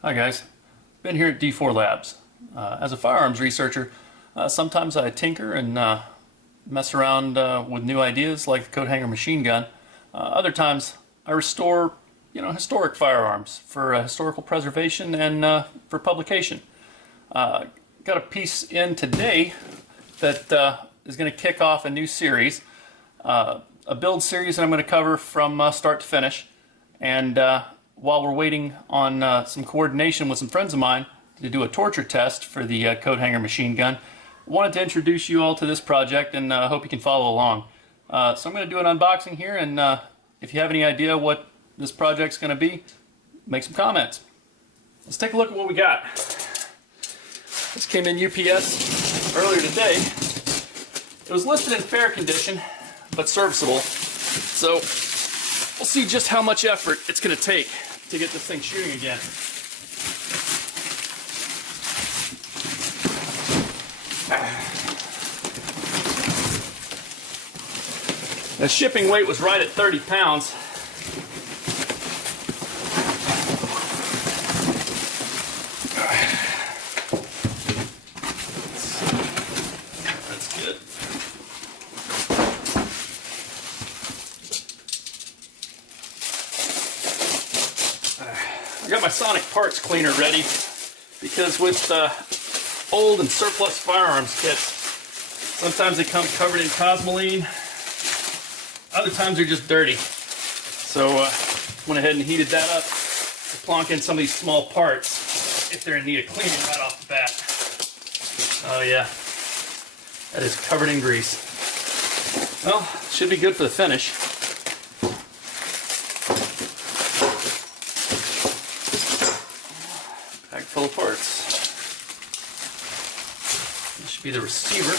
Hi guys, been here at D4 Labs. As a firearms researcher, sometimes I tinker and mess around with new ideas like the coat hanger machine gun. Other times I restore, historic firearms for historical preservation and for publication. Got a piece in today that is going to kick off a new series, a build series that I'm going to cover from start to finish. And while we're waiting on some coordination with some friends of mine to do a torture test for the coat hanger machine gun, I wanted to introduce you all to this project and hope you can follow along. So I'm going to do an unboxing here, and if you have any idea what this project's going to be, make some comments. Let's take a look at what we got. This came in UPS earlier today. It was listed in fair condition, but serviceable. So we'll see just how much effort it's going to take to get this thing shooting again. The shipping weight was right at 30 pounds. That's good. I got my sonic parts cleaner ready because with old and surplus firearms kits, sometimes they come covered in cosmoline, other times they're just dirty. So went ahead and heated that up to plonk in some of these small parts if they're in need of cleaning right off the bat. Oh yeah, that is covered in grease. Well, should be good for the finish. Bag full of parts. This should be the receiver.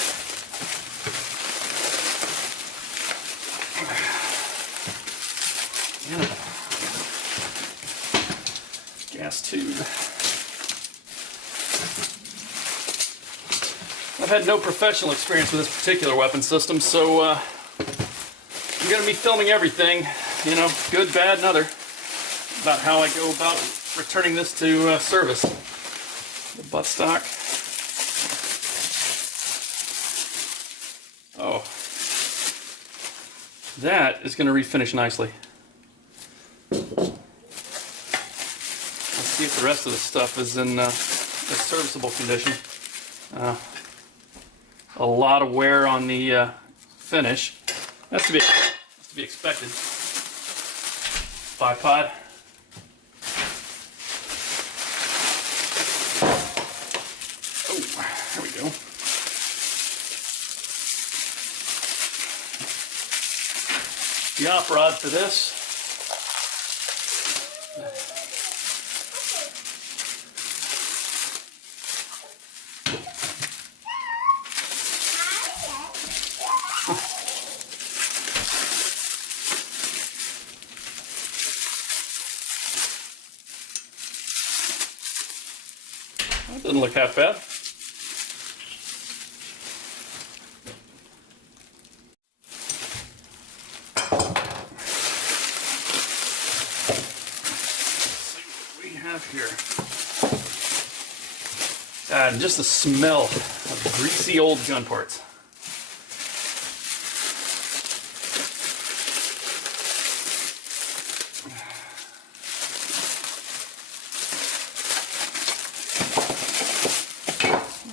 And a gas tube. I've had no professional experience with this particular weapon system, so I'm going to be filming everything, good, bad, and other, about how I go about returning this to service. The buttstock. Oh, that is going to refinish nicely. Let's see if the rest of the stuff is in a serviceable condition. A lot of wear on the finish. That's to be expected. Bipod. Oh, there we go. The op rod for this. That doesn't look half bad. Here. And just the smell of greasy old gun parts.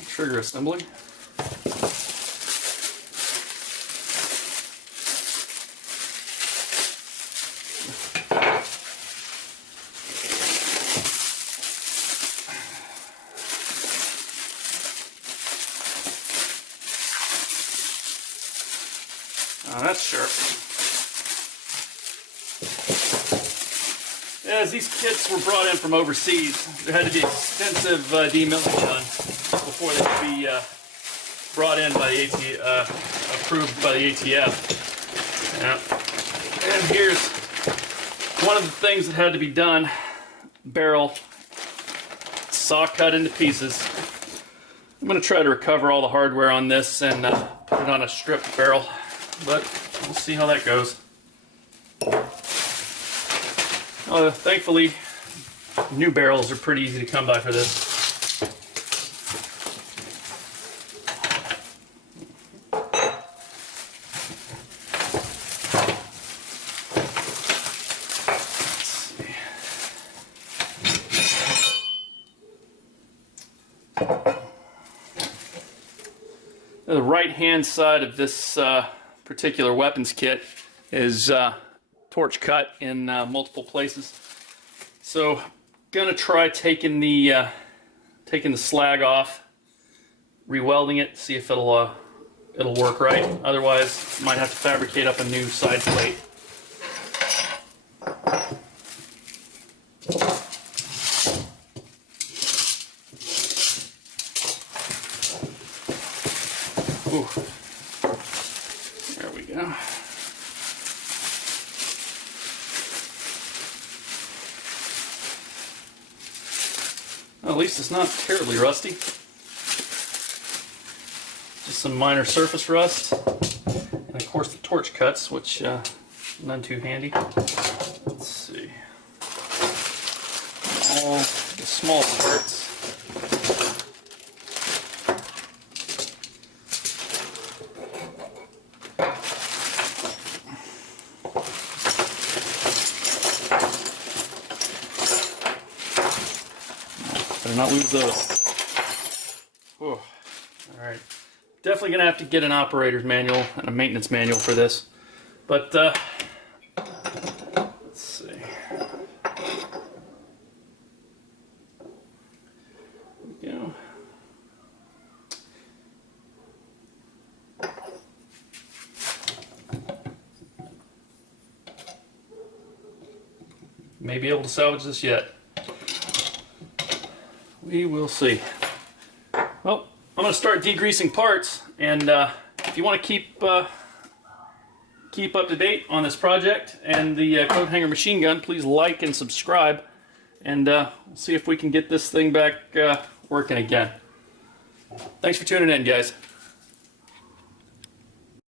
Trigger assembly. That's sharp. As these kits were brought in from overseas, there had to be extensive demilling done before they could be brought in by the approved by the ATF. Yeah. And here's one of the things that had to be done: barrel, saw cut into pieces. I'm going to try to recover all the hardware on this and put it on a stripped barrel, but we'll see how that goes. Thankfully, New barrels are pretty easy to come by for this. The right-hand side of this particular weapons kit is torch cut in multiple places. So, gonna try taking the slag off, re-welding it, see if it'll work right. Otherwise, might have to fabricate up a new side plate. Ooh. There we go. Well, at least it's not terribly rusty. Just some minor surface rust. And of course the torch cuts, which none too handy. Let's see. All the small parts. Better not lose those. Whew. All right. Definitely going to have to get an operator's manual and a maintenance manual for this. But, let's see. There we go. May be able to salvage this yet. We will see. Well, I'm going to start degreasing parts, and if you want to keep up to date on this project and the coat hanger machine gun, please like and subscribe, and we'll see if we can get this thing back working again. Thanks for tuning in, guys.